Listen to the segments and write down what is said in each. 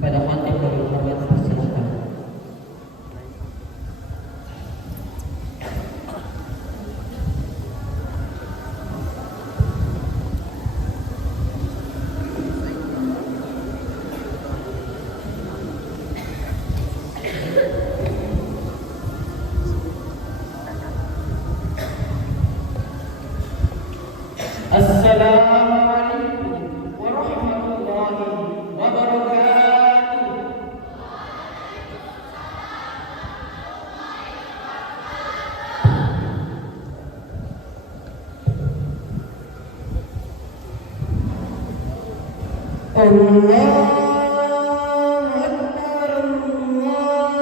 pada konteks dari Muhammad persilahkan. Assalamualaikum warahmatullahi wabarakatuh. Allahu Akbar, Allahu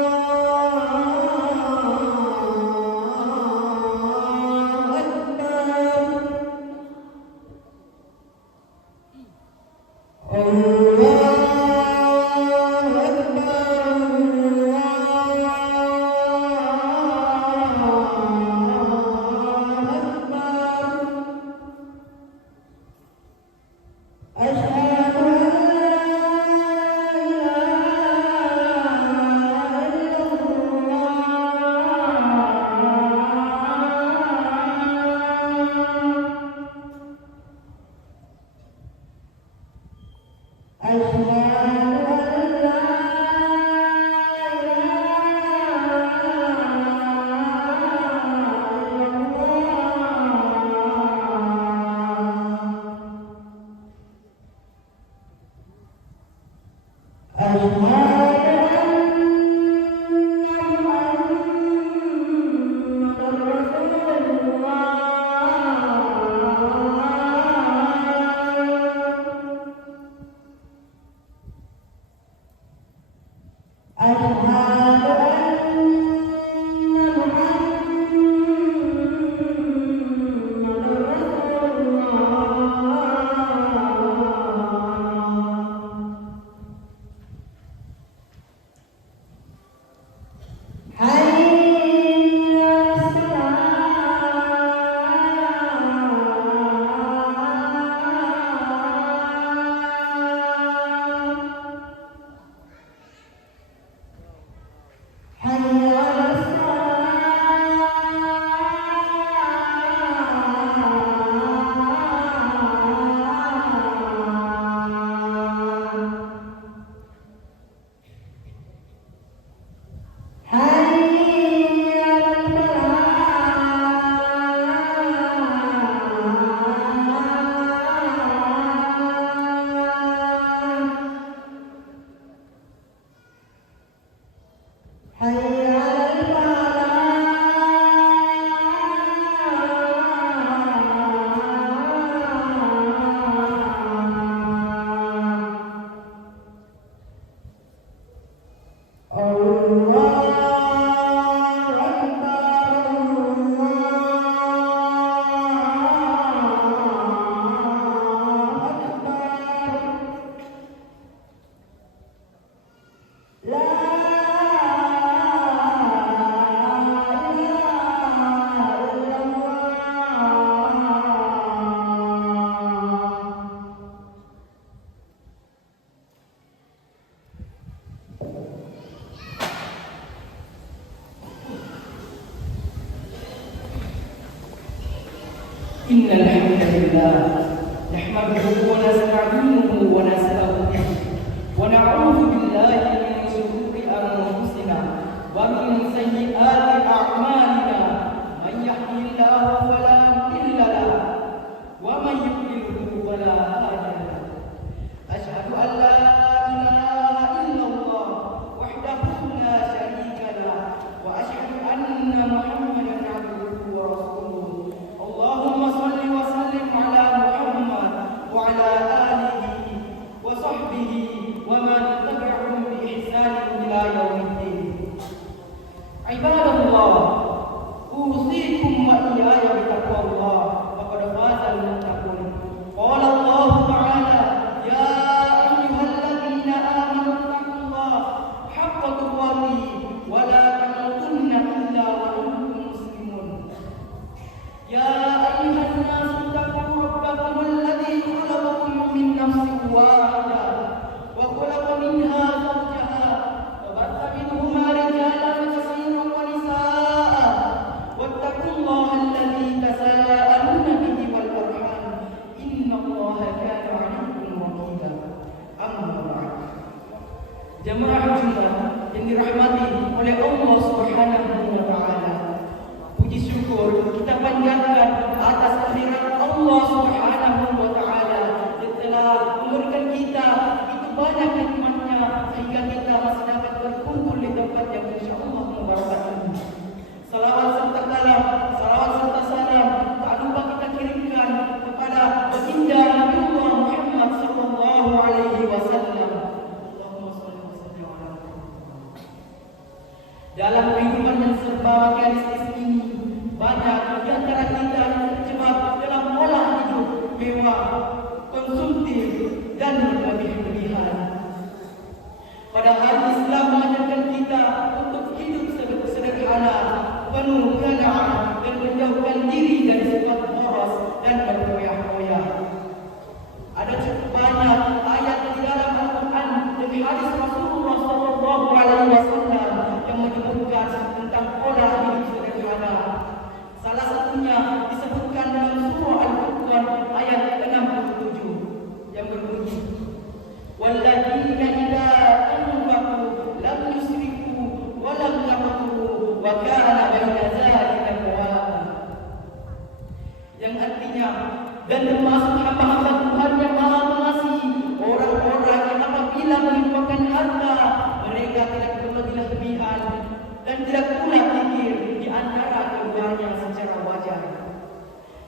Akbar. konsumtif, dan berlebih-lebihan. Padahal Islam mengajarkan kita untuk hidup sederhana, penuh qanaah, dan menjauhkan diri dari sifat boros dan berfoya-foya. Ada cukup banyak ayat di dalam Al-Quran dan hadis Rasulullah SAW yang menyebutkan tentang pola hidup sederhana. Salah satunya disebutkan dalam surah Al-Furqan ayat 67 yang berbunyi, "Walladzina idza anfaqu lam yusrifu wa lam yaqturu wa kana baina dzalika qawama." Yang artinya, dan termasuk hamba-hamba Tuhan yang Maha Pengasih, orang-orang yang apabila menginfakkan harta, mereka tidak berlebih-lebihan dan tidak pula pikir di antara keduanya secara wajar.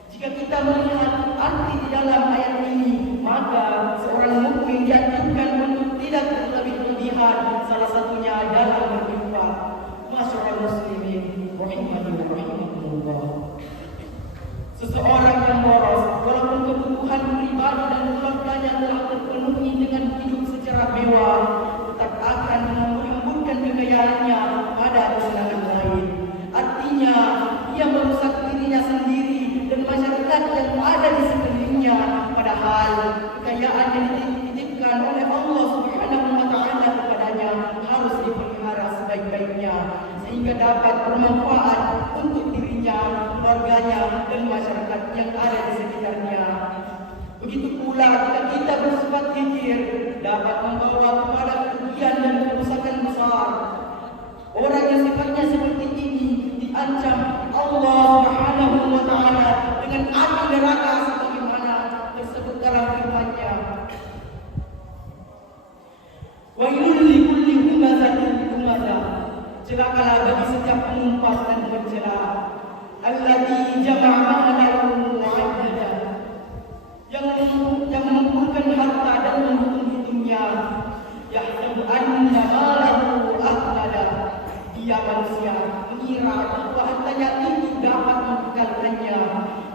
Jika kita melihat arti di dalam ayat ini, maka seorang mukmin dianjurkan untuk tidak berlebih-lebihan, salah satunya adalah berinfak. Masyaallah muslimin rahimani wa rahimakumullah. Seseorang yang boros, walaupun kebutuhan pribadi dan keluarganya telah terpenuhi dengan hidup secara mewah, tetap akan menghembuskan kekayaannya pada kesenangan lain. Artinya, ia merusak dirinya sendiri dan masyarakat yang ada di sekelilingnya. Padahal kekayaan yang dititipkan oleh Allah Subhanahu wa Ta'ala kepadanya harus dipelihara sebaik-baiknya, sehingga dapat bermanfaat untuk dirinya, keluarganya, dan masyarakat yang ada di sekitarnya. Begitu pula jika kita bersifat kikir, dapat membawa kepada kerugian dan kerusakan besar. Orang yang sifatnya seperti ini diancam Allah Subhanahu wa Ta'ala dengan api neraka sebagaimana tersebut dalam firman-Nya. Wailul likulli humazatin lumazah. Celakalah bagi setiap pengumpat dan pencela. Alladzi jama'a malahu wa 'addada. Yang mengumpulkan harta dan menghitung-hitungnya. Yahsabu anna malahu akhlada. Dia manusia mengira bahwa hartanya itu dapat membekalkannya.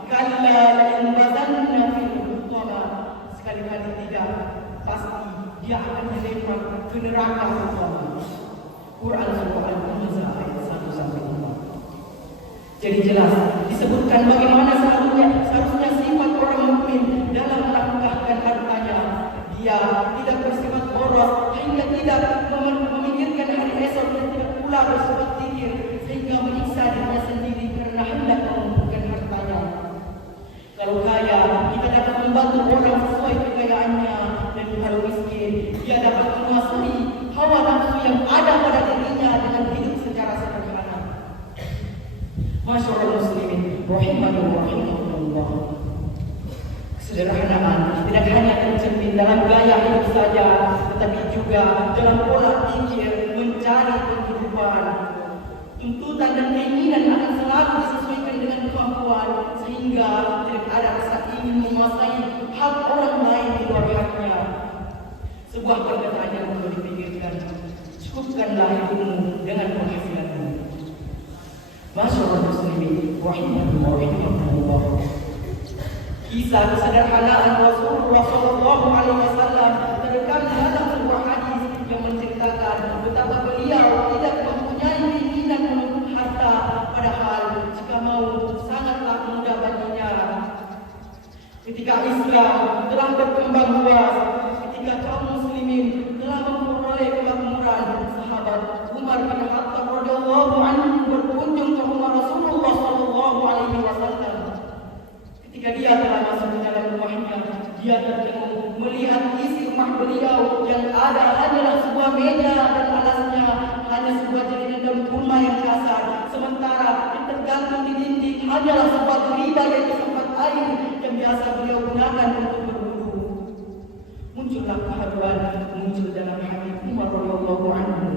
Kalla la'inbazanna fil hutama. Sekali-kali tidak, pasti dia akan dilempar ke neraka hutama. Quran surah Al-Hamzah ayat 1-4. Jadi jelas disebutkan bagaimana seharusnya sifat orang mukmin dalam menafkahkan hartanya. Dia tidak bersifat boros hingga tidak memikirkan hari esok, dan tidak pula bersifat kikir sehingga menyiksa dirinya sendiri karena hendak mengumpulkan hartanya. Kalau kaya, kita dapat membantu orang sesuai kekayaannya, dan kalau miskin, dia dapat menguasai hawa nafsu yang ada pada dirinya dengan hidup secara sederhana. Masyaallah muslimin rahimani wa rahimakumullah. Kesederhanaan tidak hanya tercermin dalam gaya hidup saja, tetapi juga dalam pola pikir mencari penghidupan. Tuntutan dan keinginan akan selalu disesuaikan dengan kemampuan, sehingga tidak ada rasa ingin menguasai hak orang lain di luar haknya. Sebuah perkataan yang perlu dipikirkan, cukupkanlah hidupmu dengan penghasilanmu. Masyaallah muslimin rahimani wa rahimakumullah. Kisah kesederhanaan Rasulullah SAW terekam dalam sebuah hadis yang menceritakan betapa beliau tidak mempunyai keinginan menuntut harta, padahal jika mau sangatlah mudah baginya. Ketika Islam telah berkembang luas, ketika kaum muslimin telah memperoleh kemakmuran, sahabat Umar bin Khattab radhiyallahu anhu berkunjung ke rumah Rasulullah SAW. Ketika dia telah masuk ke dalam rumahnya, dia tercengung melihat isi rumah beliau yang ada hanyalah sebuah meja dan alasnya hanya sebuah jalinan daun kurma yang kasar, sementara yang tergantung di dinding hanyalah sebuah geriba yang tempat air yang biasa beliau gunakan untuk berwudu. Muncullah keharuan muncul dalam hati Umar radhiyallahu anhu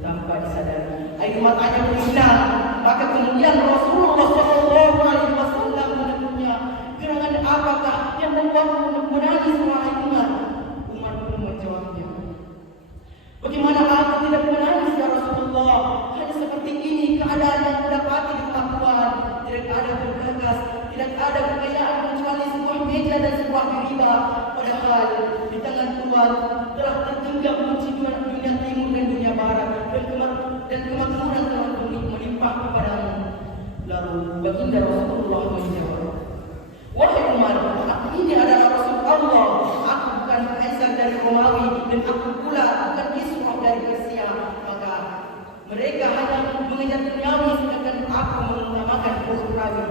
tanpa disadari. Air matanya berlinang, maka kemudian Rasulullah SAW menegurnya, "Gerangan apakah yang membuatmu menangis wahai Umar?" Umar pun menjawabnya, "Bagaimana aku tidak menangis ya Rasulullah? Hanya seperti ini keadaan yang kudapati di Pakuan. Tidak ada bergegas, tidak ada kekayaan kecuali sebuah meja dan sebuah geriba. Pada mengejar duniawi sedangkan aku mengutamakan ukhrawi.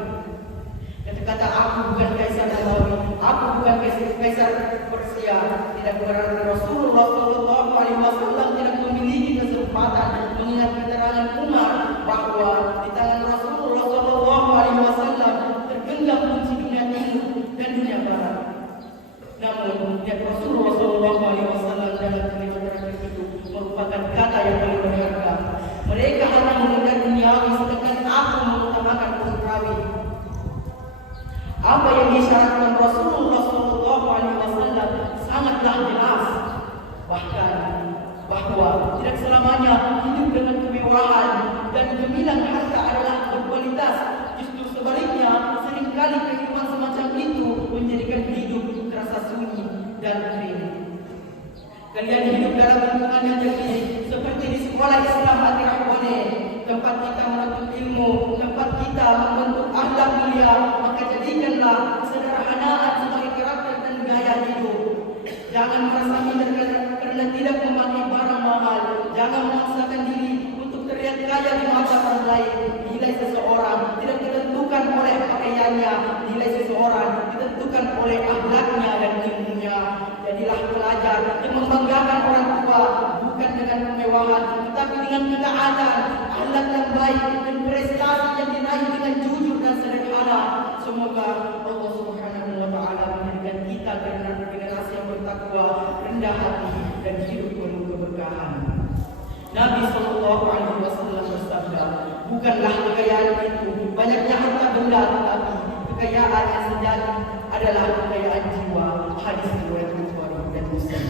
Kata-kata aku bukan kaisar Romawi, aku bukan kaisar Persia, tidak berarti Rasulullah Shallallahu Alaihi Wasallam tidak memiliki kesempatan mengingat keterangan Umar bahwa di tangan Rasulullah Shallallahu Alaihi Wasallam tergenggam kunci dunia timur dan dunia barat. Namun, niat Rasulullah Shallallahu Alaihi Wasallam dalam kalimat terakhir itu merupakan kata yang paling berharga. Mereka hanya mengejar duniawi, sedangkan aku mengutamakan ukhrawi. Apa yang disyaratkan Rasulullah Shallallahu Alaihi Wasallam sangatlah jelas, bahkan bahwa tidak selamanya hidup dengan kemewahan dan gemilang harta adalah berkualitas. Justru sebaliknya, seringkali kehidupan semacam itu menjadikan hidup terasa sunyi dan kering. Kalian hidup dalam lingkungan yang jernih, seperti di sekolah Islam Al-Rahwane, tempat kita menuntut ilmu, tempat kita membentuk akhlak mulia. Maka jadikanlah kesederhanaan sebagai karakter dan gaya hidup. Jangan merasa minder karena tidak memakai barang mahal. Jangan memaksakan diri untuk terlihat kaya di mata orang lain. Nilai seseorang tidak ditentukan oleh pakaiannya, nilai seseorang ditentukan oleh akhlaknya dan ilmunya. Jadilah pelajar yang membanggakan orang tua, bukan dengan kemewahan, tetapi dengan ketaatan, akhlak yang baik, dan prestasi yang diraih dengan jujur dan sederhana. Semoga Allah Subhanahu wa Ta'ala menjadikan kita generasi yang bertakwa, rendah hati, dan hidup penuh keberkahan. Nabi Sallallahu Alaihi Wasallam bersabda, bukanlah kekayaan itu banyaknya harta benda, tetapi kekayaan yang sejati adalah kekayaan jiwa. Hadis riwayat Bukhari dan Muslim.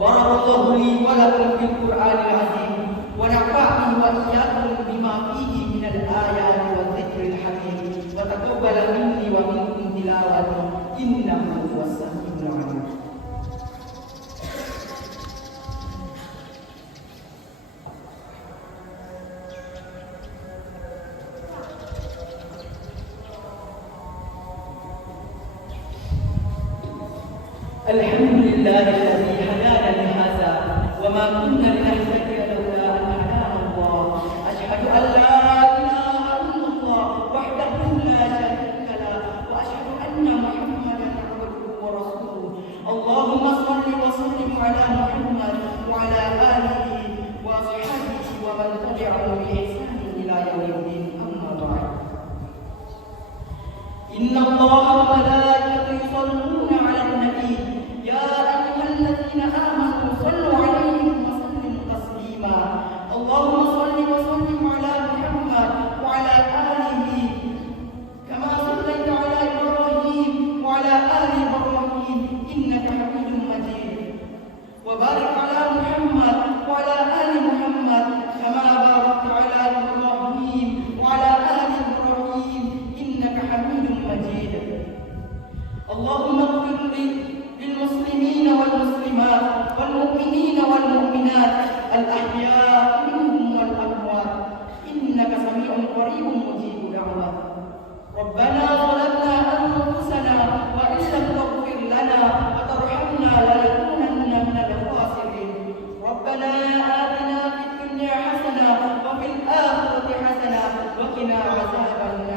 Barakallahu li wa lakum fil Qur'anil azim wa nafa'ani wa iyyakum bima fihi minal ayati wa dzikril hakim wa taqabbal minni wa minkum tilawatan innahu huwas samiul 'alim. Alhamdulillahilladzi hadana li hadza wa ma kunna linahtadiya laula an hadana Allah. Asyhadu an la ilaha illallah wahdahu la syarika lah wa asyhadu anna Muhammadan abduhu wa rasuluh. Allahumma shalli wa sallim ala Muhammad wa ala alihi wa ashabihi wa man tabi'ahum bi ihsan ila yaumiddin. Amma ba'd. Inna Allaha wa malaikatahu yusalluna 'alan nabi. Ya ayyuhalladzina amanu sallu 'alaihi wa sallimu taslima. Allahumma shalli wa sallim 'ala Muhammad wa 'ala alihi kama shallaita 'ala Ibrahim wa 'ala ali Ibrahim innaka Hamidum Majid. Wa barik 'ala Muhammad wa 'ala ali Muhammad kama barakta 'ala Ibrahim wa 'ala ali Ibrahim innaka Hamidum Majid. Allahumma ighfir للمسلمين والمسلمات والمؤمنين والمؤمنات الأحياء منهم والأموات إنك سميع قريب مجيب دعوات. ربنا ظلمنا أنفسنا وإن لم تغفر لنا وترحمنا لنكونن من الخاسرين. ربنا آتنا في الدنيا حسنة وفي الآخرة حسنة وقنا عذاب النار.